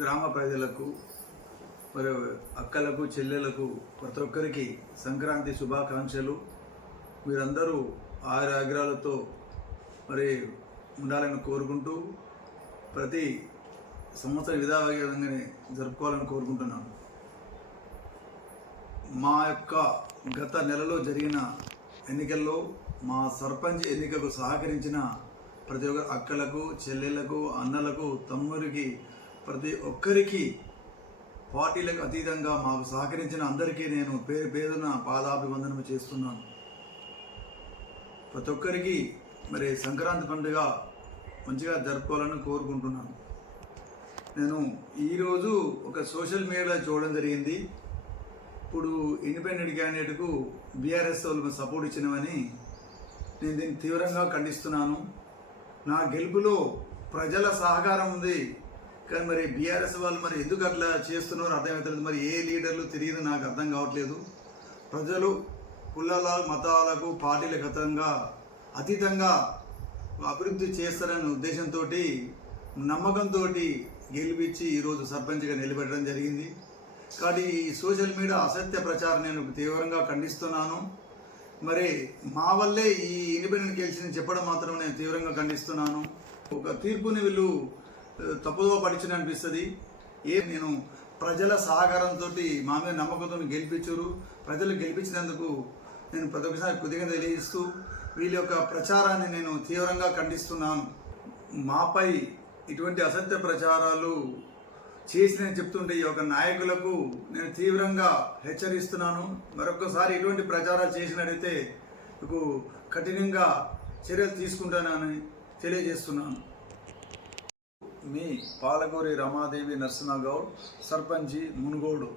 గ్రామ ప్రజలకు మరి అక్కలకు చెల్లెలకు ప్రతి ఒక్కరికి సంక్రాంతి శుభాకాంక్షలు. మీరందరూ ఆరు ఆగ్రహాలతో మరి ఉండాలని కోరుకుంటూ ప్రతి సంవత్సరం విధానంగానే జరుపుకోవాలని కోరుకుంటున్నాను. మా యొక్క గత నెలలో జరిగిన ఎన్నికల్లో మా సర్పంచ్ ఎన్నికకు సహకరించిన ప్రతి ఒక్క అక్కలకు చెల్లెలకు అన్నలకు తమ్మురికి ప్రతి ఒక్కరికి పార్టీలకు అతీతంగా మాకు సహకరించిన అందరికీ నేను పేరు పేరున పాదాభివందనం చేస్తున్నాను. ప్రతి ఒక్కరికి మరి సంక్రాంతి పండుగ మంచిగా జరుపుకోవాలని కోరుకుంటున్నాను. నేను ఈరోజు ఒక సోషల్ మీడియాలో చూడడం జరిగింది. ఇప్పుడు ఇండిపెండెంట్ క్యాండిడేట్కు బీఆర్ఎస్ వాళ్ళు సపోర్ట్ ఇచ్చినవని నేను దీన్ని తీవ్రంగా ఖండిస్తున్నాను. నా గెలుపులో ప్రజల సహకారం ఉంది. కానీ మరి బీఆర్ఎస్ వాళ్ళు మరి ఎందుకు అట్లా చేస్తున్నారో అర్థమవుతలేదు మరి ఏ లీడర్లు తెలియదు నాకు అర్థం కావట్లేదు. ప్రజలు కులాల మతాలకు పార్టీల గతంగా అతీతంగా అభివృద్ధి చేస్తారనే ఉద్దేశంతో నమ్మకంతో గెలిపించి ఈరోజు సర్పంచ్గా నిలబెట్టడం జరిగింది. కాబట్టి ఈ సోషల్ మీడియా అసత్య ప్రచారం నేను తీవ్రంగా ఖండిస్తున్నాను. మరి మా వల్లే ఈ ఇండిపెండెంట్ గెలిచిన చెప్పడం మాత్రం నేను తీవ్రంగా ఖండిస్తున్నాను. ఒక తీర్పుని వీళ్ళు తప్పుదో తప్పుదోవ పడిచిన అనిపిస్తుంది. ఏ నేను ప్రజల సహకారంతో మా మీద నమ్మకంతో గెలిపించారు. ప్రజలు గెలిపించినందుకు నేను ప్రతి ఒక్కసారి కొద్దిగా తెలియజేస్తూ వీళ్ళ యొక్క ప్రచారాన్ని నేను తీవ్రంగా ఖండిస్తున్నాను. మాపై ఇటువంటి అసత్య ప్రచారాలు చేసిన చెప్తుంటే ఈ యొక్క నాయకులకు నేను తీవ్రంగా హెచ్చరిస్తున్నాను. మరొకసారి ఇటువంటి ప్రచారాలు చేసినట్టయితే మీకు కఠినంగా చర్యలు తీసుకుంటానని తెలియజేస్తున్నాను. మీ పాలగూరి రమాదేవి నరసింహగౌడ్ సర్పంచి మునుగోడు.